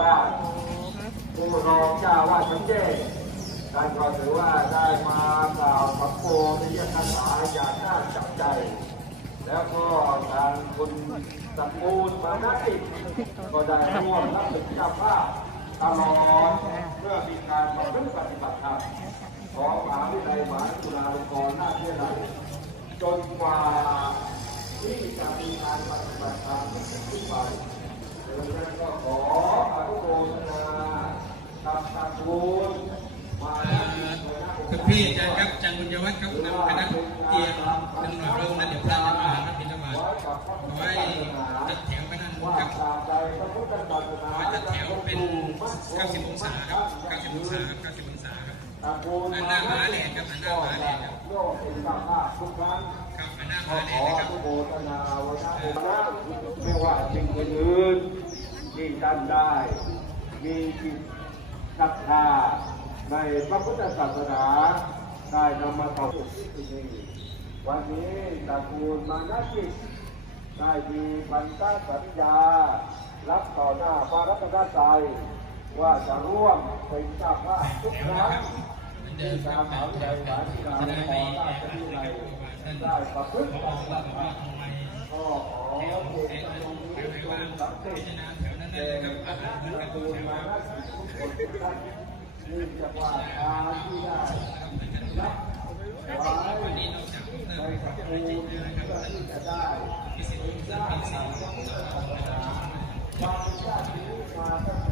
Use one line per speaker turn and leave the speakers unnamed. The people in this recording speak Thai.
ว่าผู้รองเจ้าว่าสมเด็จท่านก็ถือว่าได้มากล่าวสัมโพธิยคาถาอย่างน่าจับใจ แล้วก็ทางคุณสมบูรณ์มานาติก็ได้ร่วมรับผิดชอบภาพตลอดเพื่อมีการต่อเนื่องปฏิบัติธรรมของมหาวิทยาลัยมหาจุฬาลงกรณราชวิทยาลัยจนกว่าที่จะมีการปฏิบัติธรรมขึ้นไป ดังนั้นก็ขออนุโมทนากับทาง คุณมาณที่หัวหน้าองค์
คุณพี่อาจารย์ครับอาจารย์บุญยวัฒน์ครับนำคณะเตรียมเป็นหน่วยเริ่มนั้นเดี๋ยวพระจะมารับบิณฑบาตขอให้จัดแถวไปนั่นครับ
ตามใจพระพุทธศาสนา
ขอให้จัดแถวเป็น 90 องศาครับ 90 องศา90 องศาครับอันหน้าม้าแดงครับอันหน้าม้าแดงครับ
โลกครั้ง
ครับอันหน้า
ข
ม้าแด
ข
ง
อ
นะครับ
นุโมทนาวันนะองค์นะไม่ว่าสิ่งอื่นที่ท่านได้ มีจิต ศรัทธาในพระพุทธศาสนาได้นำมาต่อสู่ที่นี่วันนี้ตระกูลมานาจิตได้มีพันธสัญญา รับต่อหน้าพระรัตนตรัยว่าจะร่วมเป็นเจ้าภาพทุกครั้งที่
มค
ทามหาวิทยาลัยมาจุฬา
ได้
ก
ไม่
รณราช
แอบ
วิทยาลัย
ท่าน
ได้ประพฤติป
บอก
ฏิ
ว่า
บัติธรรม
ทำไม
ก็ขอเด
แถ
ช
ว
จงนี้จ
ว่าง
สำเร็
พิ
จ
จารณาแถวนั้นได้รับอารเหมือน
ต
กั
ระกูลมานา คนทุกท่านนี่จะว่าการที่ได้รับไว้
วันนี้นอกจากดร
ใน
วิ
ตระ
ท
กู
ยา
ล
ลัย
เพื่
นะครับ
อที่จะได้
พิสิทธิ์ศิลปินศิลป์
ความชาติที่มาตั้ง